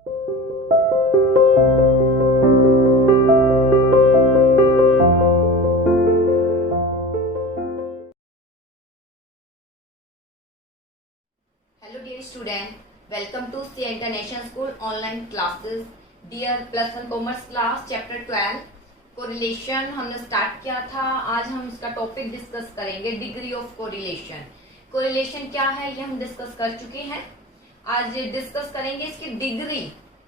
Hello dear student, welcome to C International School online classes. Dear plus one commerce class chapter 12 correlation हमने start किया था. आज हम इसका टॉपिक डिस्कस करेंगे, डिग्री ऑफ कोरिलेशन. कोरिलेशन क्या है ये हम डिस्कस कर चुके हैं. आज डिस्कस करेंगे इसकी डिग्री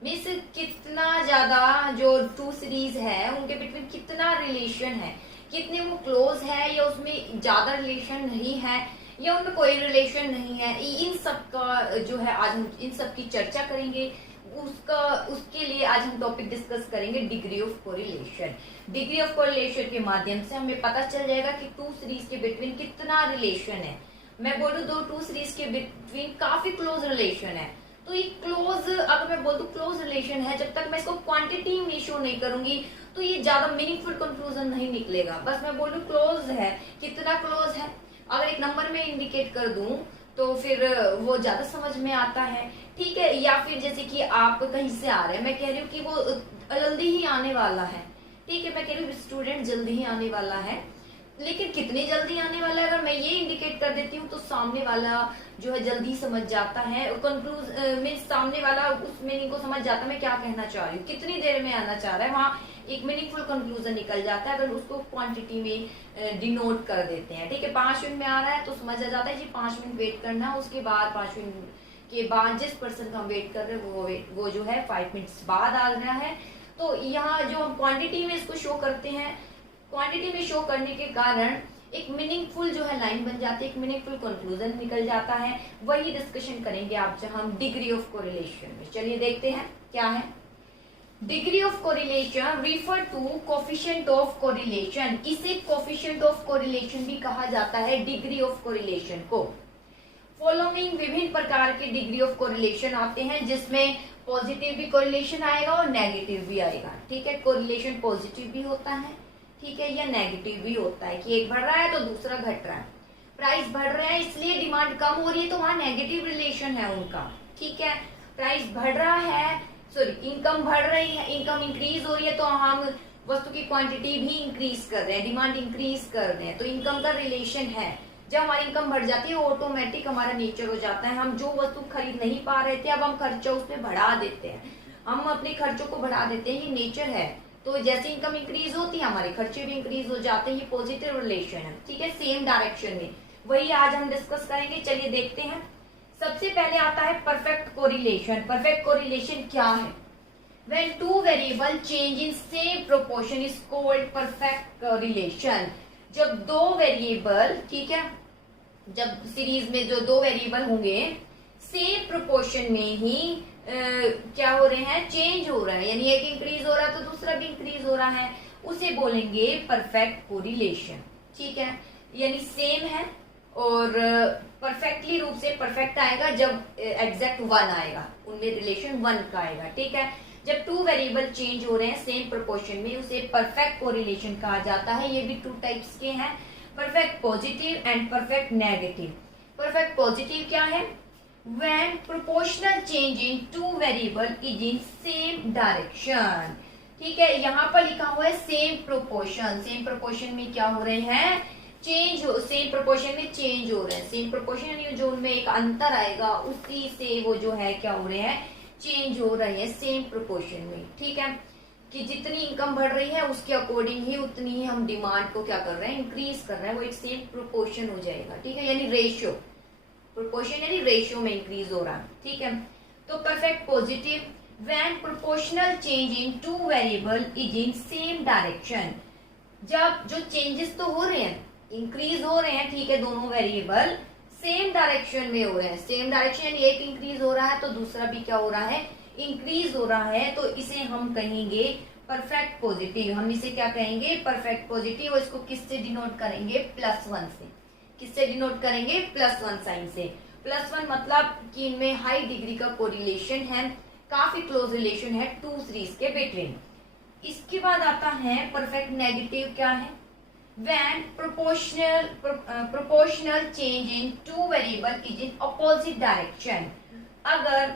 मीन्स कितना ज्यादा जो टू सीरीज है उनके बिटवीन कितना रिलेशन है, कितने वो क्लोज है या उसमें ज्यादा रिलेशन नहीं है या उनमें कोई रिलेशन नहीं है. इन सब का जो है आज हम इन सब की चर्चा करेंगे. उसके लिए आज हम टॉपिक डिस्कस करेंगे degree of correlation. Degree of correlation के माध्यम से हमें पता चल जाएगा कि टू सीरीज के बिटवीन कितना रिलेशन है. मैं बोलूँ दो टू सीरीज के बिटवीन काफी क्लोज रिलेशन है. तो ये क्लोज, अगर मैं बोल दूं क्लोज रिलेशन है, जब तक मैं इसको क्वांटिटी में शो नहीं करूंगी तो ये ज्यादा मीनिंगफुल कंक्लूजन नहीं निकलेगा. बस मैं बोलूँ क्लोज है, कितना क्लोज है, अगर एक नंबर में इंडिकेट कर दूं तो फिर वो ज्यादा समझ में आता है. ठीक है, या फिर जैसे कि आप कहीं से आ रहे हैं, मैं कह रही हूँ कि वो जल्दी ही आने वाला है. ठीक है, मैं कह रही हूँ स्टूडेंट जल्दी ही आने वाला है, लेकिन कितनी जल्दी आने वाला है अगर मैं ये इंडिकेट कर देती हूँ तो सामने वाला जो है जल्दी समझ जाता है. कंक्लूज मीन सामने वाला उस मीनिंग को समझ जाता है मैं क्या कहना चाह रही हूँ, कितनी देर में आना चाह रहा है. वहाँ एक मीनिंगफुल कंक्लूजन निकल जाता है अगर उसको क्वांटिटी में डिनोट कर देते हैं. ठीक है, 5 मिनट में आ रहा है तो समझ आ जाता है कि 5 मिनट वेट करना है. उसके बाद 5 मिनट के बाद जिस पर्सन का हम वेट कर रहे हैं वो जो है 5 मिनट्स बाद आ रहा है. तो यहाँ जो हम क्वांटिटी में इसको शो करते हैं, क्वांटिटी में शो करने के कारण एक मीनिंगफुल जो है लाइन बन जाती है, एक मीनिंगफुल कंक्लूजन निकल जाता है. वही डिस्कशन करेंगे आपसे हम डिग्री ऑफ कोरिलेशन में. चलिए देखते हैं क्या है. Degree of correlation refer to coefficient of correlation. इसे कोफिशिएंट ऑफ कोरिलेशन भी कहा जाता है डिग्री ऑफ कोरिलेशन को. फॉलोइंग विभिन्न प्रकार के डिग्री ऑफ कोरिलेशन आते हैं जिसमें पॉजिटिव भी कोरिलेशन आएगा और नेगेटिव भी आएगा. ठीक है, कोरिलेशन पॉजिटिव भी होता है, ठीक है, या नेगेटिव भी होता है कि एक बढ़ रहा है तो दूसरा घट रहा है. प्राइस बढ़ रहा है इसलिए डिमांड कम हो रही है तो वहां नेगेटिव रिलेशन है उनका. ठीक है, प्राइस बढ़ रहा है, सॉरी इनकम बढ़ रही है, इनकम इंक्रीज हो रही है तो हम वस्तु की क्वांटिटी भी इंक्रीज कर रहे हैं, डिमांड इंक्रीज कर रहे हैं, तो इनकम का रिलेशन है. जब हमारी इनकम बढ़ जाती है ऑटोमेटिक हमारा नेचर हो जाता है, हम जो वस्तु खरीद नहीं पा रहे थे अब हम खर्चा उसमें बढ़ा देते हैं, हम अपने खर्चों को बढ़ा देते हैं, ये नेचर है. तो जैसे इनकम इंक्रीज होती है हमारे खर्चे भी इंक्रीज हो जाते हैं, ये पॉजिटिव रिलेशन है. ठीक है, सेम डायरेक्शन में. वही आज हम डिस्कस करेंगे. चलिए देखते हैं. सबसे पहले आता है परफेक्ट कोरिलेशन. परफेक्ट कोरिलेशन क्या है? When two variable change in same proportion is called perfect correlation. जब दो वेरिएबल, ठीक है, जब सीरीज में जो दो वेरिएबल होंगे सेम प्रोपोर्शन में ही क्या हो रहे हैं, चेंज हो रहा है, यानी एक इंक्रीज हो रहा है तो दूसरा भी इंक्रीज हो रहा है, उसे बोलेंगे परफेक्ट कोरिलेशन. ठीक है, यानी सेम है और परफेक्टली रूप से परफेक्ट आएगा जब एग्जैक्ट 1 आएगा, उनमें रिलेशन 1 का आएगा. ठीक है, जब टू वेरिएबल चेंज हो रहे हैं सेम प्रोपोर्शन में उसे परफेक्ट कोरिलेशन कहा जाता है. ये भी 2 टाइप्स के हैं, perfect positive and perfect negative. Perfect positive क्या है? When proportional change in two variable is in same direction. ठीक है, यहाँ पर लिखा हुआ है सेम प्रोपोर्शन. सेम प्रोपोर्शन में क्या हो रहे हैं, चेंज हो, सेम प्रोपोर्शन में चेंज हो रहे हैं. सेम प्रोपोर्शन यानी जो उनमें एक अंतर आएगा उसी से वो जो है क्या हो रहे हैं, चेंज हो रहे हैं सेम प्रोपोर्शन में. ठीक है, कि जितनी इनकम बढ़ रही है उसके अकॉर्डिंग ही उतनी ही हम डिमांड को क्या कर रहे हैं, इंक्रीज कर रहे हैं. वो एक सेम प्रोपोर्शन हो जाएगा. ठीक है, यानी रेशियो, प्रोपोर्शन यानी रेशियो में इंक्रीज हो रहा है. ठीक है, तो perfect positive when proportional change in two variable is in same direction. जब जो चेंजेस तो हो रहे हैं, इंक्रीज हो रहे हैं, ठीक है, दोनों वेरिएबल सेम डायरेक्शन में हो रहे हैं. सेम डायरेक्शन यानी एक इंक्रीज हो रहा है तो दूसरा भी क्या हो रहा है, इंक्रीज हो रहा है, तो इसे हम कहेंगे परफेक्ट पॉजिटिव. हम इसे क्या कहेंगे, परफेक्ट पॉजिटिव. और इसको किससे डिनोट करेंगे, +1 से. किससे डिनोट करेंगे, +1 साइन से. +1 मतलब कि इनमें हाई डिग्री का कोरिलेशन है, काफी क्लोज रिलेशन है टू सीरीज के बिटवीन. इसके बाद आता है परफेक्ट नेगेटिव. क्या है? When proportional change in two variable is in opposite direction. अगर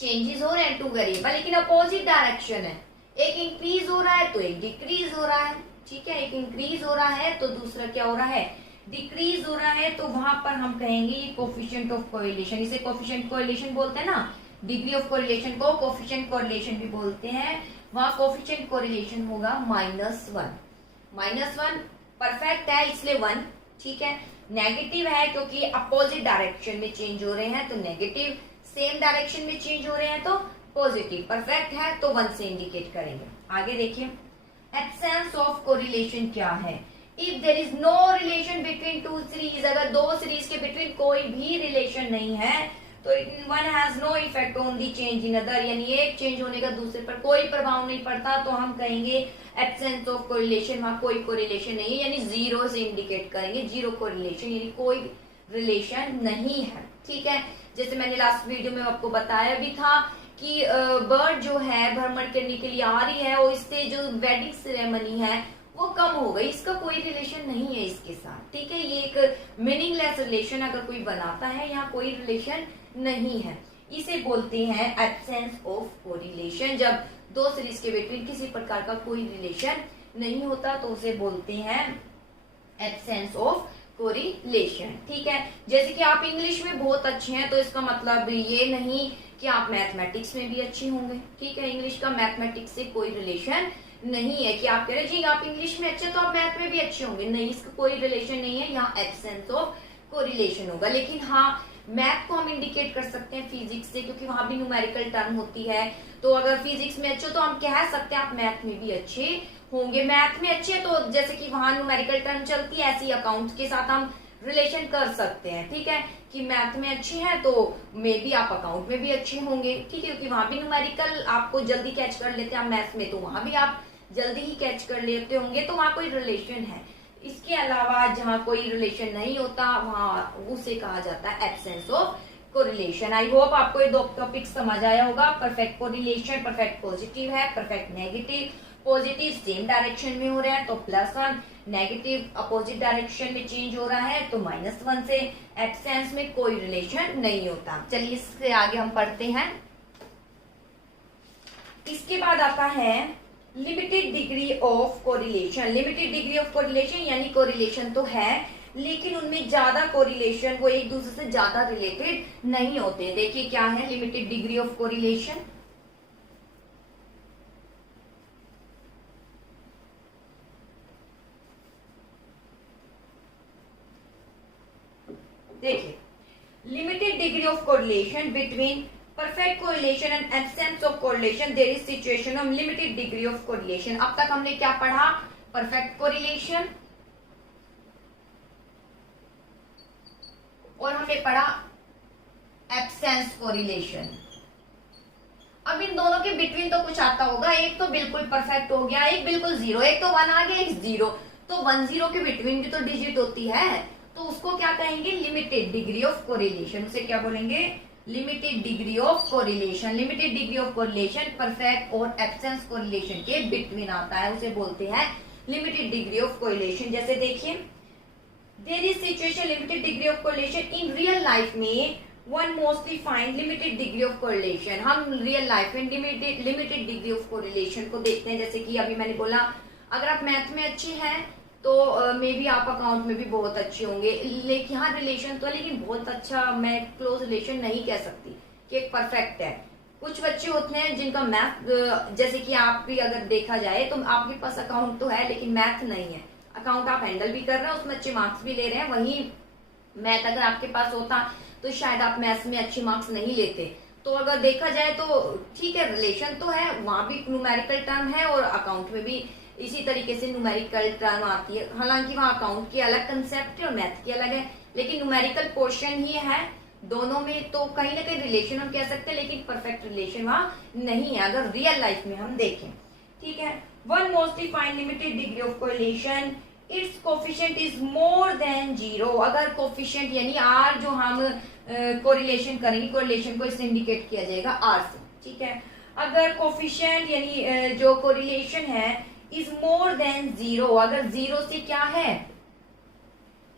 चेंजेस हो रहे हैं टू वेरिएबल, लेकिन अपोजिट डायरेक्शन है, एक इंक्रीज हो रहा है तो एक डिक्रीज हो रहा है, ठीक है, एक इंक्रीज हो रहा है तो दूसरा क्या हो रहा है, डिक्रीज हो रहा है, तो वहां पर हम कहेंगे ये कोफिशिएंट ऑफ कोरिलेशन, इसे कोफिशिएंट कोरिलेशन बोलते हैं ना, डिग्री ऑफ कोरिलेशन को कोफिशिएंट कोरिलेशन भी बोलते हैं, वहां कोफिशिएंट कोरिलेशन होगा -1, -1 परफेक्ट है इसलिए 1, ठीक है, नेगेटिव है क्योंकि अपोजिट डायरेक्शन में चेंज हो रहे हैं तो नेगेटिव, सेम डायरेक्शन में चेंज हो रहे हैं तो पॉजिटिव, परफेक्ट है तो 1 से इंडिकेट करेंगे। आगे देखिए एब्सेंस ऑफ कोरिलेशन क्या है, if there is no relation between two series, अगर दो सीरीज के बिटवीन कोई भी रिलेशन नहीं है तो one has no effect on the change in other, यानी एक चेंज होने का दूसरे पर कोई प्रभाव नहीं पड़ता तो हम कहेंगे एब्सेंस ऑफ कोरिलेशन, वहां कोई कोरिलेशन नहीं है, यानी 0 से इंडिकेट करेंगे, 0 कोरिलेशन यानी कोई रिलेशन नहीं है, ठीक है। जैसे मैंने लास्ट वीडियो में आपको बताया भी था कि बर्ड जो है भ्रमण करने के लिए आ रही है और इससे जो वेडिंग सेरेमनी है वो कम हो गई, इसका कोई रिलेशन नहीं है इसके साथ, ठीक है, ये एक मीनिंगलेस रिलेशन अगर कोई बनाता है, यहाँ कोई रिलेशन नहीं है, इसे बोलते हैं एब्सेंस ऑफ कोरिलेशन। जब दो सीरीज के बिटवीन किसी प्रकार का कोई रिलेशन नहीं होता तो उसे बोलते हैं एब्सेंस ऑफ कोरिलेशन, ठीक है। जैसे कि आप इंग्लिश में बहुत अच्छे हैं तो इसका मतलब ये नहीं कि आप मैथमेटिक्स में भी अच्छे होंगे, ठीक है, इंग्लिश का मैथमेटिक्स से कोई रिलेशन नहीं है कि आप कह रहे जी आप इंग्लिश में अच्छे तो आप मैथ में भी अच्छे होंगे, नहीं, इसका कोई रिलेशन नहीं है, यहाँ एब्सेंस ऑफ कोरिलेशन होगा। लेकिन हाँ मैथ को हम इंडिकेट कर सकते हैं फिजिक्स से क्योंकि वहां भी न्यूमेरिकल टर्म होती है, तो अगर फिजिक्स में अच्छे तो हम कह सकते हैं आप मैथ में भी अच्छे होंगे, मैथ में अच्छे तो जैसे कि वहां न्यूमेरिकल टर्म चलती है ऐसे ही अकाउंट के साथ हम रिलेशन कर सकते हैं, ठीक है, कि मैथ में अच्छे हैं तो मे बी आप अकाउंट में भी अच्छे होंगे, ठीक है, क्योंकि वहां भी न्यूमेरिकल आपको जल्दी कैच कर लेते हैं, मैथ में तो वहां भी आप जल्दी ही कैच कर लेते होंगे, तो वहां कोई रिलेशन है। इसके अलावा जहां कोई रिलेशन नहीं होता वहां उसे कहा जाता है absence of correlation. I hope आपको ये दो टॉपिक समझ आया होगा, परफेक्ट कोरिलेशन, परफेक्ट पॉजिटिव है, perfect negative, positive same direction में हो रहा है तो +1, नेगेटिव अपोजिट डायरेक्शन में चेंज हो रहा है तो -1 से एब्सेंस में कोई रिलेशन नहीं होता। चलिए इससे आगे हम पढ़ते हैं। इसके बाद आता है limited degree of correlation. Limited degree of correlation यानी कोरिलेशन तो है लेकिन उनमें ज्यादा कोरिलेशन, वो एक दूसरे से ज्यादा रिलेटेड नहीं होते। देखिए क्या है लिमिटेड डिग्री ऑफ कोरिलेशन। देखिए limited degree of correlation between perfect correlation and absence of correlation there is situation of limited degree of correlation। अब तक हमने क्या पढ़ा, perfect correlation और हमने पढ़ा absence correlation। अब इन दोनों के बिटवीन तो कुछ आता होगा, एक तो बिल्कुल परफेक्ट हो गया, एक बिल्कुल 0, एक तो 1 आ गया, एक 0, तो 1 0 के बिटवीन भी तो डिजिट होती है तो उसको क्या कहेंगे, लिमिटेड डिग्री ऑफ कोरिलेशन। उसे क्या बोलेंगे, limited degree of correlation. Limited degree of correlation perfect और एब्सेंस कोरिलेशन के बिटवीन आता है, उसे बोलते हैं लिमिटेड डिग्री ऑफ कोरिलेशन। जैसे देखिए there is situation limited degree of correlation in real life में one mostly find limited degree of correlation. हम रियल लाइफ में लिमिटेड डिग्री ऑफ कोरिलेशन को देखते हैं। जैसे कि अभी मैंने बोला अगर आप मैथ में अच्छे हैं तो मे बी आप अकाउंट में भी बहुत अच्छे होंगे, लेकिन यहाँ रिलेशन तो है लेकिन बहुत अच्छा मैं क्लोज रिलेशन नहीं कह सकती कि एक परफेक्ट है। कुछ बच्चे होते हैं जिनका मैथ, जैसे कि आप भी अगर देखा जाए तो आपके पास अकाउंट तो है लेकिन मैथ नहीं है, अकाउंट आप हैंडल भी कर रहे हैं उसमें अच्छे मार्क्स भी ले रहे हैं, वहीं मैथ अगर आपके पास होता तो शायद आप मैथ्स में अच्छे मार्क्स नहीं लेते। तो अगर देखा जाए तो ठीक है रिलेशन तो है, वहां भी न्यूमेरिकल टर्म है और अकाउंट में भी इसी तरीके से न्यूमेरिकल टर्म आती है। हालांकि वहाँ अकाउंट की अलग कंसेप्ट है और मैथ की अलग है, लेकिन न्यूमेरिकल पोर्शन ही है दोनों में, तो कहीं ना कहीं रिलेशन हम कह सकते हैं लेकिन परफेक्ट रिलेशन वहाँ नहीं है अगर रियल लाइफ में हम देखें, ठीक है। One mostly find limited degree of correlation it's coefficient is more than 0। अगर कोफिशिएंट यानी आर जो हम कोरिलेशन करेंगे, कोरिलेशन को इससे इंडिकेट किया जाएगा आर से, ठीक है। अगर कोफिशिएंट यानी जो कोरिलेशन है इज मोर देन 0, अगर 0 से क्या है,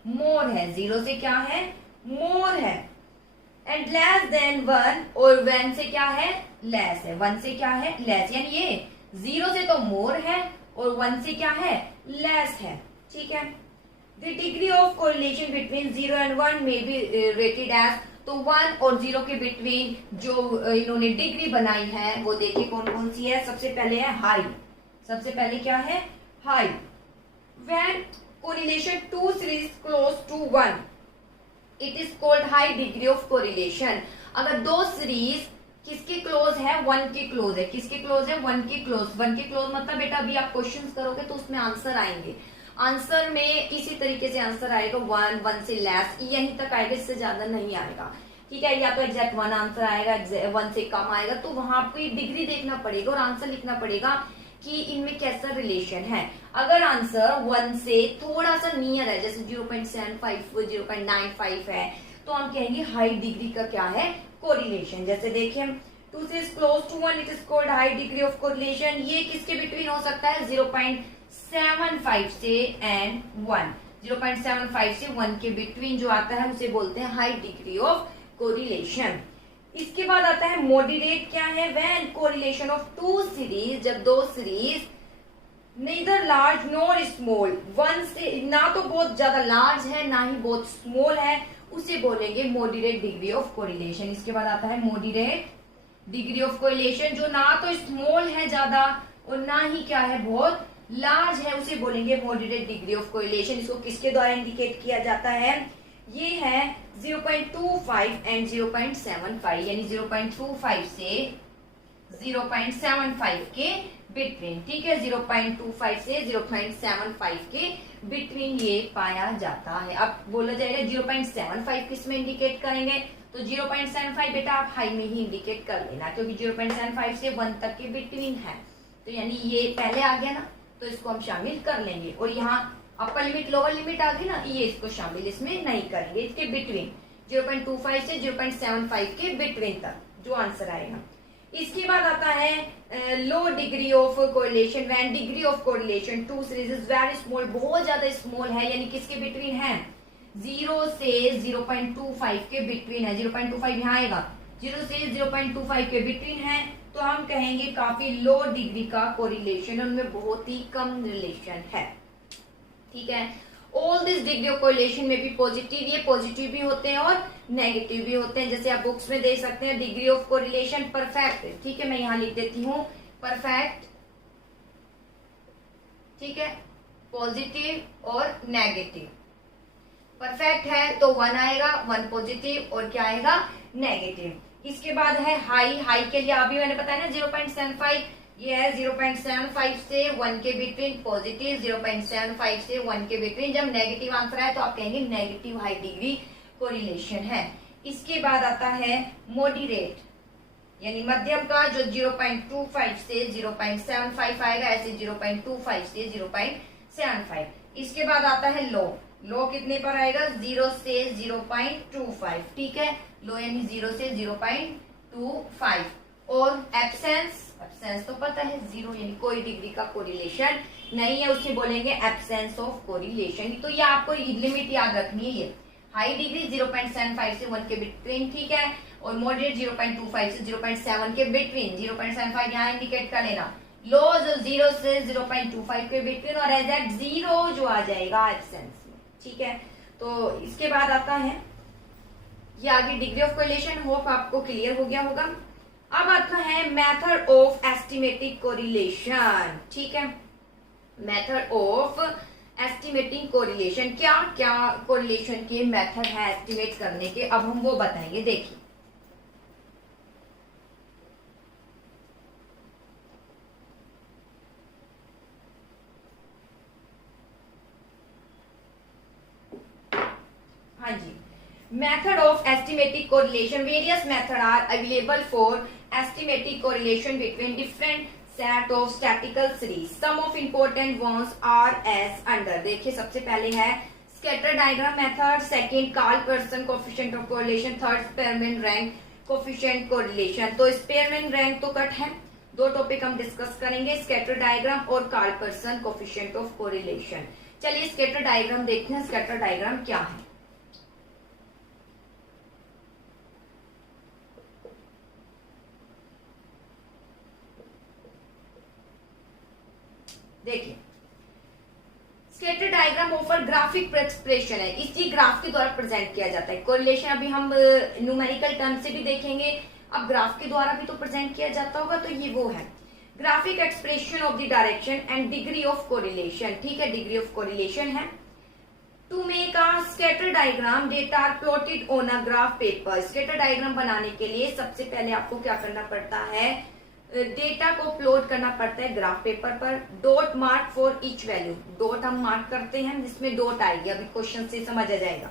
मोर है, 0 से क्या है, मोर है, एंड लेस देन 1, और when से क्या है, लेस है, 1 से क्या है, लेस, यानी ये 0 से तो मोर है और 1 से क्या है, लेस है, ठीक है। The degree of correlation between 0 and 1 may be rated as, तो 1 और 0 के बिटवीन जो इन्होंने डिग्री बनाई है वो देखिए कौन कौन सी है। सबसे पहले है हाई, सबसे पहले क्या है, high. When correlation 2 series close to 1 it is called high degree of correlation. अगर दो सीरीज किसके क्लोज है, 1 के क्लोज है, किसके क्लोज है, 1 के क्लोज। 1 के क्लोज मतलब बेटा अभी आप क्वेश्चंस करोगे तो उसमें आंसर आएंगे, आंसर में इसी तरीके से आंसर आएगा 1 से लेस, यहीं तक आएगा, इससे ज्यादा नहीं आएगा, ठीक है। या तो एग्जैक्ट 1 आंसर आएगा, 1 से कम आएगा, तो वहां आपको ये डिग्री देखना पड़ेगा और आंसर लिखना पड़ेगा कि इनमें कैसा रिलेशन है। अगर आंसर 1 से थोड़ा सा नियर है, जैसे 0.75 0.95 है, तो हम कहेंगे हाई डिग्री का क्या है, कोरिलेशन। जैसे देखिए 2 से close to 1 it is called high degree of correlation. ये किसके बिटवीन हो सकता है, 0.75 से एंड 1, 0.75 से 1 के बिटवीन जो आता है उसे बोलते हैं हाई डिग्री ऑफ कोरिलेशन। इसके बाद आता है मॉडरेट, क्या है, व्हेन कोरिलेशन ऑफ 2 सीरीज, जब दो series neither large nor small, 1 से ना तो बहुत ज्यादा लार्ज है ना ही बहुत स्मॉल है, उसे बोलेंगे मॉडरेट डिग्री ऑफ कोरिलेशन। इसके बाद आता है मॉडरेट डिग्री ऑफ कोरिलेशन, जो ना तो स्मॉल है ज्यादा और ना ही क्या है, बहुत लार्ज है, उसे बोलेंगे मॉडरेट डिग्री ऑफ कोरिलेशन। इसको किसके द्वारा इंडिकेट किया जाता है, ये है 0.25 एंड 0.75, यानी 0.25 से 0.75 के बिटवीन, ठीक है, 0.25 से 0.75 के बिटवीन ये पाया जाता है। अब बोला जाएगा 0.75 किस में इंडिकेट करेंगे, तो 0.75 बेटा आप हाई में ही इंडिकेट कर लेना, क्योंकि 0.75 से 1 तक के बिटवीन है, तो यानी ये पहले आ गया ना, तो इसको हम शामिल कर लेंगे। और यहाँ अपर लिमिट लोअर लिमिट आ गई ना, ये इसको शामिल इसमें नहीं करेंगे, इसके बिटवीन 0.25 से 0.75 के बिटवीन तक जो आंसर आएगा। इसके बाद आता है low degree of correlation, when degree of correlation 2 series is very small, बहुत ज्यादा स्मॉल है, यानी किसके बिटवीन है, 0 से 0.25 के बिटवीन है, 0.25 यहाँ आएगा, 0 से 0.25 के बिटवीन है, तो हम कहेंगे काफी लो डिग्री का कोरिलेशन, उनमें बहुत ही कम रिलेशन है, ठीक है। All this degree of correlation में भी पॉजिटिव, ये पॉजिटिव भी होते हैं और नेगेटिव भी होते हैं, जैसे आप बुक्स में देख सकते हैं डिग्री ऑफ कोरिलेशन परफेक्ट, ठीक है, मैं यहां लिख देती हूं परफेक्ट, ठीक है, पॉजिटिव और नेगेटिव। परफेक्ट है तो 1 आएगा, 1 पॉजिटिव और क्या आएगा, नेगेटिव। इसके बाद है हाई, हाई के लिए अभी मैंने बताया ना 0.75, ये है 0.75 से 1 के बिटवीन पॉजिटिव, 0.75 से 1 के बिटवीन। जब नेगेटिव आंसर आए तो आप कहेंगे नेगेटिव हाई डिग्री कोरिलेशन है। इसके बाद आता है मॉडरेट, यानी मध्यम का, जो 0.25 से 0.75 आएगा, ऐसे 0.25 से 0.75। इसके बाद आता है लो, लो कितने पर आएगा, 0 से 0.25, ठीक है, लो यानी 0 से 0.25। और एब्सेंस, एब्सेंस तो पता है 0, यानी कोई डिग्री का कोरिलेशन नहीं है, उसे बोलेंगे एब्सेंस ऑफ कोरिलेशन। तो ये आपको लिमिट याद रखनी है, ये हाई डिग्री 0.75 से 1 के बिटवीन, ठीक है, और मॉडरेट 0.25 से 0.7 के बिटवीन, 0.75 यहाँ इंडिकेट कर लेना, लो जो 0 से 0.25 के बिटवीन, और एग्जैक्ट 0 जो आ जाएगा एब्सेंस में, ठीक है। तो इसके बाद आता है ये आगे डिग्री ऑफ कोरिलेशन, होप आपको क्लियर हो गया होगा। अब आता है मेथड ऑफ एस्टिमेटिंग कोरिलेशन, ठीक है, मेथड ऑफ एस्टिमेटिंग कोरिलेशन, क्या क्या कोरिलेशन के मेथड है एस्टिमेट करने के, अब हम वो बताएंगे। देखिए हाँ जी, method of estimating correlation, various methods are available for estimating correlation between different set of statistical series, some of important ones are as under। देखिए सबसे पहले है scatter diagram method, second Karl Pearson coefficient of correlation, third Spearman rank coefficient correlation. तो Spearman rank तो cut है, दो topic हम discuss करेंगे, स्कैटर डायग्राम और Karl Pearson coefficient of correlation. चलिए स्कैटर डायग्राम देखते हैं, स्कैटर डायग्राम क्या है। देखिए scatter diagram offer graphic expression है, इसी ग्राफ के द्वारा प्रेजेंट किया जाता है। कोरिलेशन अभी हम न्यूमेरिकल टर्म से भी देखेंगे, अब ग्राफ के द्वारा भी तो प्रेजेंट किया जाता होगा, तो ये वो है graphic expression of the direction and degree of correlation. ठीक है, डिग्री ऑफ कोरिलेशन है। To make a scatter diagram data are plotted on a graph paper. Scatter diagram बनाने के लिए सबसे पहले आपको क्या करना पड़ता है, डेटा को प्लॉट करना पड़ता है ग्राफ पेपर पर। Dot mark for each value, dot हम मार्क करते हैं जिसमें डॉट आएगी, अभी क्वेश्चन से समझ आ जाएगा।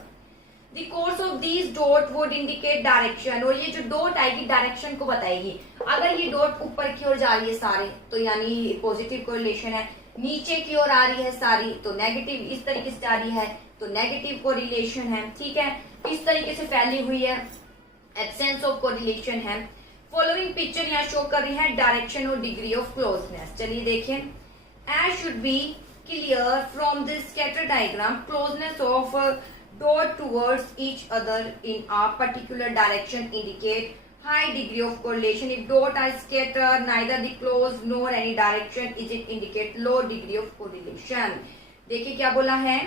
The course of these dot would indicate direction, और ये जो डॉट आएगी डायरेक्शन को बताएगी। अगर ये डॉट ऊपर की ओर जा रही है सारे तो यानी पॉजिटिव कोरिलेशन है, नीचे की ओर आ रही है सारी तो नेगेटिव, इस तरीके से जा रही है तो नेगेटिव कोरिलेशन है। ठीक है, इस तरीके से फैली हुई है, एब्सेंस ऑफ कोरिलेशन है। फॉलोइंग पिक्चर यहाँ शो कर रही है डायरेक्शन और डिग्री ऑफ क्लोजनेस। चलिए देखिए, as should be clear from this scatter diagram closeness of dot towards each other in a particular direction indicate high degree of correlation. If dot are scattered neither the close nor any direction is it indicate low degree of correlation. देखिए क्या बोला है,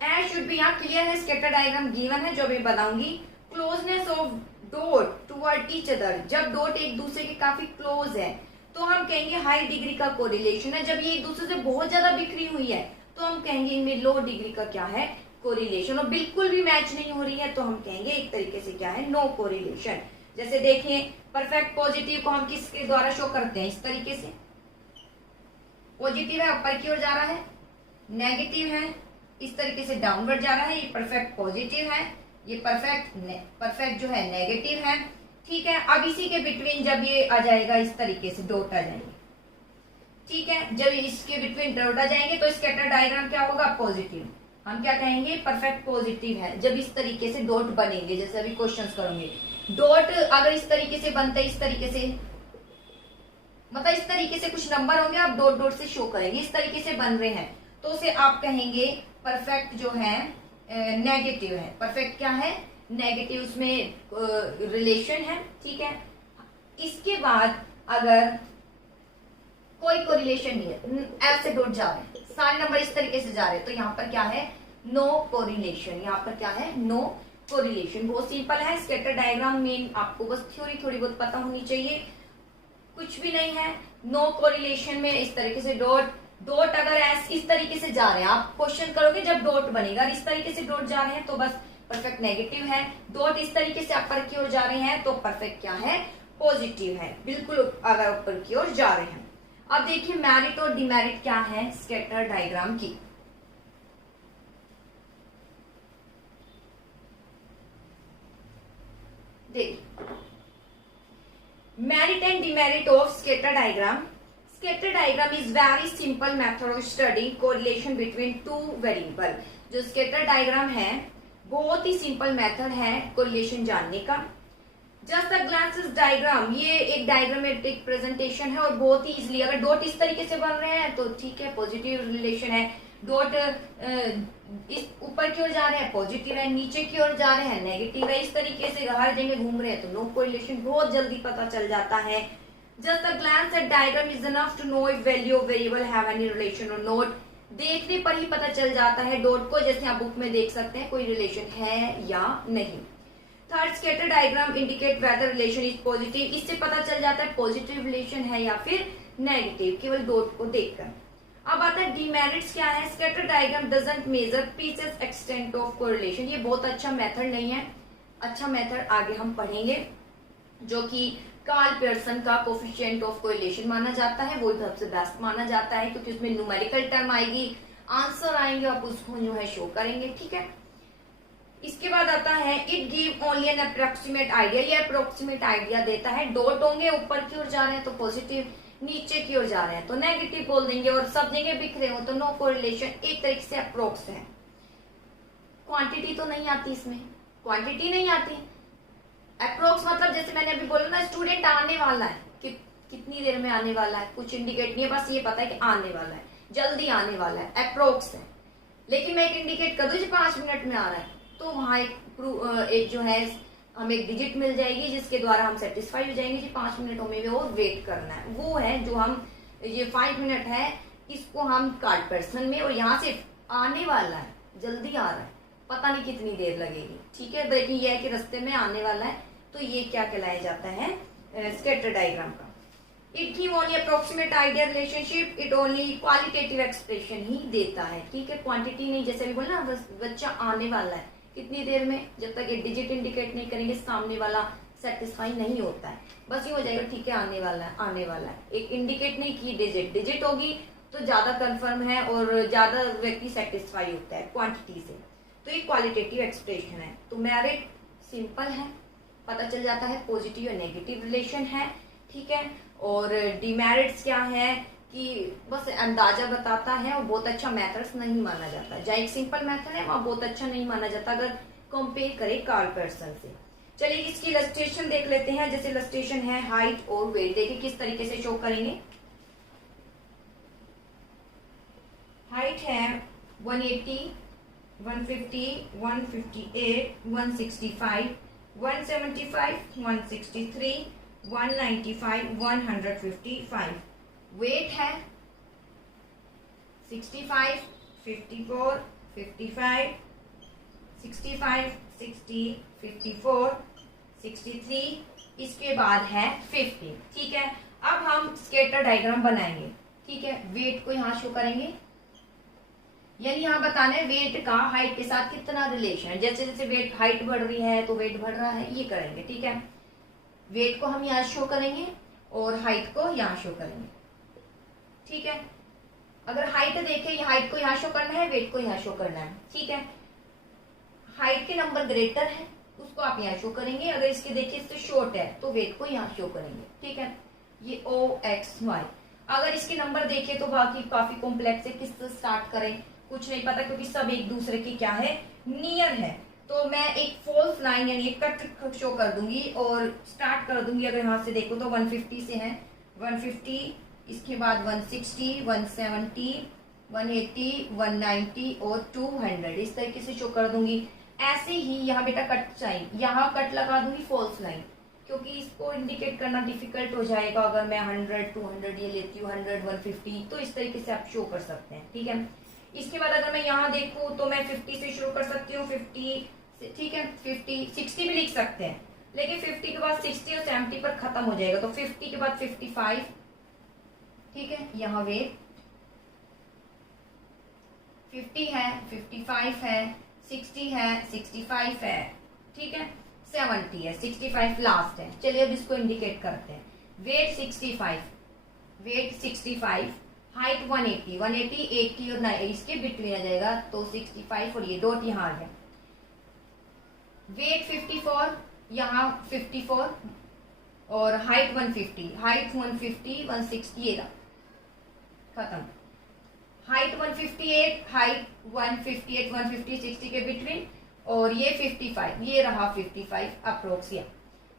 as should B, यहाँ clear है, scatter diagram given है जो मैं बताऊंगी। Closeness of dot toward each other, जब डॉट एक दूसरे के काफी क्लोज है तो हम कहेंगे हाई डिग्री का कोरिलेशन है। जब ये एक दूसरे से बहुत ज्यादा बिखरी हुई है तो हम कहेंगे इनमें लो डिग्री का क्या है, कोरिलेशन। और बिल्कुल भी मैच नहीं हो रही है तो हम कहेंगे एक तरीके से क्या है, नो कोरिलेशन। जैसे देखिए परफेक्ट पॉजिटिव को हम किसके द्वारा शो करते हैं, इस तरीके से, पॉजिटिव है ऊपर की ओर जा रहा है, नेगेटिव है इस तरीके से डाउनवर्ड जा रहा है, ये परफेक्ट पॉजिटिव है, ये परफेक्ट जो है नेगेटिव है। ठीक है, अब इसी के बिटवीन जब ये आ जाएगा इस तरीके से डॉट आ जाएंगे। ठीक है, जब इसके बिटवीन डॉट आ जाएंगे तो स्कैटर डायग्राम क्या होगा, पॉजिटिव। हम क्या कहेंगे, परफेक्ट पॉजिटिव है। जब इस तरीके से डॉट बनेंगे, जैसे अभी क्वेश्चंस करेंगे, डॉट अगर इस तरीके से बनता है, इस तरीके से, मतलब इस तरीके से कुछ नंबर होंगे, आप डॉट डॉट से शो करेंगे, इस तरीके से बन रहे हैं तो उसे आप कहेंगे परफेक्ट जो है नेगेटिव है। परफेक्ट क्या है, नेगेटिव, उसमें रिलेशन है। ठीक है, इसके बाद अगर कोई कोरिलेशन नहीं है, एफ से डॉट जा रहे हैं, सारे नंबर इस तरीके से जा रहे हैं तो यहाँ पर क्या है, नो कोरिलेशन। यहाँ पर क्या है, नो कोरिलेशन। बहुत सिंपल है स्कैटर डायग्राम में, आपको बस थ्योरी थोड़ी बहुत पता होनी चाहिए, कुछ भी नहीं है। नो कोरिलेशन में इस तरीके से डॉट अगर इस तरीके से जा रहे हैं, आप क्वेश्चन करोगे जब डॉट बनेगा, इस तरीके से डॉट जा रहे हैं तो बस परफेक्ट नेगेटिव है। डॉट इस तरीके से अपर की ओर जा रहे हैं तो परफेक्ट क्या है, पॉजिटिव है, बिल्कुल अगर ऊपर की ओर जा रहे हैं। अब देखिए मेरिट और डिमेरिट क्या है स्कैटर डायग्राम की। देखिए merit and demerit of scatter diagram. Scatter diagram is very simple method of studying correlation between two variable. जो स्कैटर डायग्राम है बहुत ही सिंपल मेथड है कोरिलेशन जानने का। जस्ट अ ग्लांसेस डायग्राम, ये एक डायग्रामेटिक प्रेजेंटेशन है और बहुत ही इजीली, अगर डॉट इस तरीके से बन रहे हैं तो ठीक है पॉजिटिव रिलेशन है, डॉट इस ऊपर की ओर जा रहे हैं पॉजिटिव है, नीचे की ओर जा रहे हैं नेगेटिव है, इस तरीके से हर जगह घूम रहे हैं तो नो कोरिलेशन, बहुत जल्दी पता चल जाता है। Just a glance at diagram is enough to know if value of variable have any relation or not. देखने पर ही पता चल जाता है डॉट को, जैसे आप बुक में देख सकते हैं कोई रिलेशन है या नहीं। Third scatter diagram indicate whether relation is positive, इससे पता चल जाता है पॉजिटिव रिलेशन है या फिर नेगेटिव, केवल डॉट को देखकर। अब आता है डिमेरिट्स क्या है। Scatter diagram doesn't measure precise extent of correlation, ये बहुत अच्छा मेथड नहीं है, अच्छा मेथड आगे हम पढ़ेंगे, जो कि कार्ल पियर्सन का कोफिशिएंट ऑफ कोरिलेशन माना जाता है, वो सबसे बेस्ट माना जाता है क्योंकि उसमें न्यूमेरिकल टर्म आएगी, आंसर आएंगे, आप उसको जो है शो करेंगे। ठीक है, इसके बाद आता है it give only an approximate idea, ये अप्रोक्सीमेट आइडिया देता है। डॉट होंगे ऊपर की ओर जा रहे हैं तो पॉजिटिव, नीचे की ओर जा रहे हैं तो नेगेटिव बोल देंगे, और सब जगह बिखरे हो तो नो कोरिलेशन, एक तरीके से अप्रोक्स है। क्वांटिटी तो नहीं आती इसमें, क्वांटिटी नहीं आती, अप्रोक्स मतलब जैसे मैंने अभी बोला ना, स्टूडेंट आने वाला है, कितनी देर में आने वाला है कुछ इंडिकेट नहीं है, बस ये पता है कि आने वाला है, जल्दी आने वाला है, अप्रोक्स है। लेकिन मैं एक इंडिकेट कर दूं जो 5 मिनट में आ रहा है तो वहां एक जो है हमें एक डिजिट मिल जाएगी जिसके द्वारा हम सेटिस्फाई हो जाएंगे कि 5 मिनटों में भी और वेट करना है। वो है जो हम, ये 5 मिनट है इसको हम कार्ड पर्सन में, और यहाँ से आने वाला है, जल्दी आ रहा है, पता नहीं कितनी देर लगेगी, ठीक है। ब्रेकिंग ये है कि रास्ते में आने वाला है, तो ये क्या कहलाया जाता है, स्कैटर डायग्राम का। It give only approximate idea relationship, it only qualitative expression ही देता है, ठीक है, क्वांटिटी नहीं। जैसे भी बोला बच्चा आने वाला है, कितनी देर में, जब तक ये डिजिट इंडिकेट नहीं करेंगे सामने वाला सेटिस्फाई नहीं होता है, बस ये हो जाएगा ठीक है आने वाला है, आने वाला है। एक इंडिकेट नहीं की डिजिट, डिजिट होगी तो ज्यादा कंफर्म है और ज्यादा व्यक्ति सेटिस्फाई होता है क्वांटिटी से। तो ये क्वालिटेटिव एक्सप्रेशन है। तो मेरिट सिंपल है, पता चल जाता है पॉजिटिव और नेगेटिव रिलेशन है, ठीक है। और डिमेरिट्स क्या है कि बस अंदाजा बताता है और बहुत अच्छा मेथड्स नहीं माना जाता। जहाँ एक सिंपल मेथड है वहाँ बहुत अच्छा नहीं माना जाता अगर कंपेयर करें कार्ड पर्सन से। चलिए इसकी इलस्ट्रेशन देख लेते हैं। जैसे इलस्ट्रेशन है हाइट और वेट, देखिए किस तरीके से शो करेंगे। हाइट है 180, 150, 158, 165, 175, 163, 195, 155। वेट है 65, 54, 55, 65, 60, 54, 63, इसके बाद है 50, ठीक है। अब हम स्केटर डायग्राम बनाएंगे, ठीक है। वेट को यहाँ शो करेंगे, यानी यहाँ बताना है वेट का हाइट के साथ कितना रिलेशन है। जैसे जैसे वेट हाइट बढ़ रही है तो वेट बढ़ रहा है, ये करेंगे, ठीक है। वेट को हम यहाँ शो करेंगे और हाइट को यहाँ शो करेंगे, ठीक है। अगर हाइट देखें, हाइट को यहाँ शो करना है, वेट को यहाँ शो करना है, ठीक है। हाइट के नंबर ग्रेटर है उसको आप यहाँ शो करेंगे, अगर इसके देखिए इससे शॉर्ट है तो वेट को यहाँ शो करेंगे, ठीक है। ये OXY। अगर इसके नंबर देखें तो बाकी काफी कॉम्प्लेक्स है, किससे स्टार्ट करें कुछ नहीं पता, क्योंकि सब एक दूसरे की क्या है, नियर है। तो मैं एक फॉल्स लाइन यानी एक कट शो कर दूंगी और स्टार्ट कर दूंगी। अगर यहाँ से देखो तो 150 से है, 150, इसके बाद 160, 170, 180, 190 और 200, इस तरीके से शो कर दूंगी। ऐसे ही यहाँ बेटा कट चाहिए, यहाँ कट लगा दूंगी फॉल्स लाइन, क्योंकि इसको इंडिकेट करना डिफिकल्ट हो जाएगा। अगर मैं 100, 200 ये लेती हूँ, 100, 150, तो इस तरीके से आप शो कर सकते हैं, ठीक है। इसके बाद अगर मैं यहाँ देखूँ तो मैं 50 से शुरू कर सकती हूँ, 50 से, ठीक है। 50, 60 भी लिख सकते हैं, लेकिन 50 के बाद 60 और 70 पर खत्म हो जाएगा, तो 50 के बाद 55, ठीक है। यहाँ वेट 50 है, 55 है, 60 है, 65 है, ठीक है, 70 है, 65 लास्ट है। चलिए अब इसको इंडिकेट करते हैं। वेट 65, वेट 65, हाइट 180, 180, 80 और 90 इसके बिटवीन आ जाएगा, तो 65 और ये डॉट यहाँ आ गया। वेट 54, यहाँ 54 और हाइट 150, हाइट 150, 160 ये रहा, खत्म। हाइट 158, हाइट 158, 150, 60 के बिटवीन, और ये 55, ये रहा 55 अप्रोक्स, या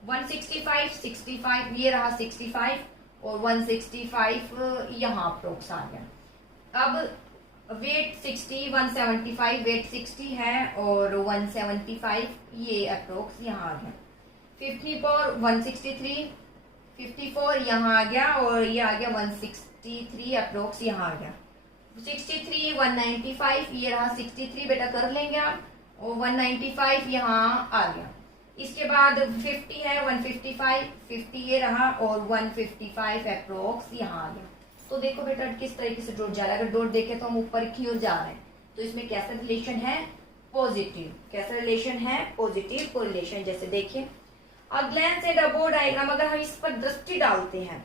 165, 65 ये रहा 65 और 165 यहाँ अप्रोक्स आ गया। अब वेट 60, 175, वेट 60 है और 175 ये अप्रोक्स यहाँ आ गया। 54, 163, 54 यहाँ आ गया और ये आ गया 163 अप्रोक्स यहाँ आ गया। 63, 195 ये रहा 63, बेटा कर लेंगे आप, और 195 यहाँ आ गया। इसके बाद 50 है, 155, 50 ये रहा और 155 अप्रोक्स यहाँ आ गया। तो देखो बेटा किस तरीके से डॉट जा रहा है। अगर डॉट देखे तो हम ऊपर की ओर जा रहे हैं, तो इसमें कैसा रिलेशन है, पॉजिटिव। कैसा रिलेशन है, पॉजिटिव कोरिलेशन। जैसे देखिए अ ग्लैंस एट अबोव डायग्राम, अगर हम इस पर दृष्टि डालते हैं,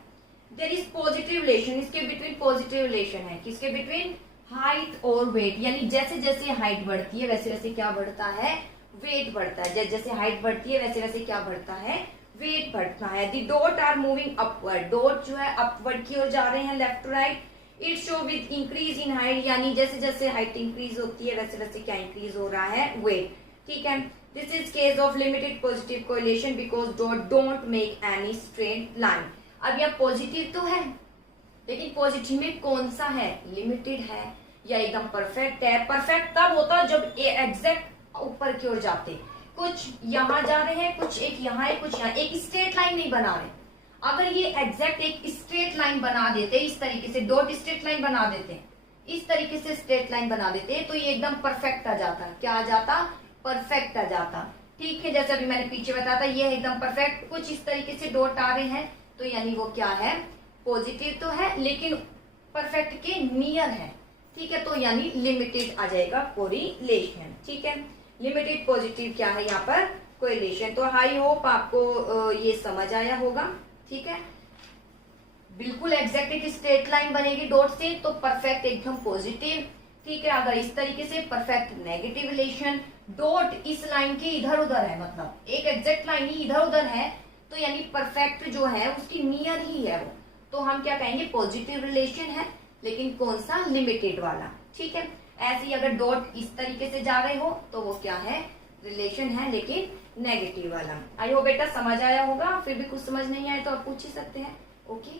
देयर इज पॉजिटिव रिलेशन, इसके बिटवीन पॉजिटिव रिलेशन है। किसके बिटवीन, हाइट और वेट, यानी जैसे जैसे हाइट बढ़ती है वैसे वैसे क्या बढ़ता है, वेट बढ़ता है। जैसे जैसे हाइट बढ़ती है वैसे वैसे क्या बढ़ता है, वेट बढ़ता है। The dot are moving upward, dot जो है अपवर्ड की ओर जा रहे हैं, left to right. It show with increase in height, यानी जैसे जैसे हाइट इंक्रीज होती है वैसे वैसे क्या इंक्रीज हो रहा है, वेट, ठीक है। This is case of limited positive correlation because dot don't make any straight line. अब यह पॉजिटिव तो है, लेकिन पॉजिटिव में कौन सा है, लिमिटेड है या एकदम परफेक्ट है। परफेक्ट तब होता जब एग्जैक्ट ऊपर की ओर जाते, कुछ यहाँ जा रहे हैं, कुछ एक यहाँ है, कुछ यहाँ, एक स्ट्रेट लाइन नहीं बना रहे। अगर ये एग्जैक्ट एक स्ट्रेट लाइन बना देते, इस तरीके से डॉट स्ट्रेट लाइन बना देते, इस तरीके से स्ट्रेट लाइन बना देते, तो ये एकदम परफेक्ट आ जाता। क्या आ जाता? परफेक्ट आ जाता। ठीक है, जैसे अभी मैंने पीछे बताया था, ये एकदम परफेक्ट। कुछ इस तरीके से डॉट आ रहे हैं तो यानी वो क्या है? पॉजिटिव तो है लेकिन परफेक्ट के नियर है। ठीक है, तो यानी लिमिटेड आ जाएगा कोरिलेशन। ठीक है, लिमिटेड पॉजिटिव क्या है यहाँ पर? कोरिलेशन। तो आई होप आपको ये समझ आया होगा। ठीक है, बिल्कुल एग्जैक्ट एक स्ट्रेट लाइन बनेगी डॉट से तो परफेक्ट एकदम पॉजिटिव। ठीक है, अगर इस तरीके से परफेक्ट नेगेटिव रिलेशन। डॉट इस लाइन के इधर उधर है, मतलब एक एग्जैक्ट लाइन ही इधर उधर है तो यानी परफेक्ट जो है उसकी नियर ही है वो, तो हम क्या कहेंगे? पॉजिटिव रिलेशन है, लेकिन कौन सा? लिमिटेड वाला। ठीक है, ऐसे ही अगर डॉट इस तरीके से जा रहे हो तो वो क्या है? रिलेशन है लेकिन नेगेटिव वाला। आई होप बेटा समझ आया होगा। फिर भी कुछ समझ नहीं आए तो आप पूछ ही सकते हैं। ओके।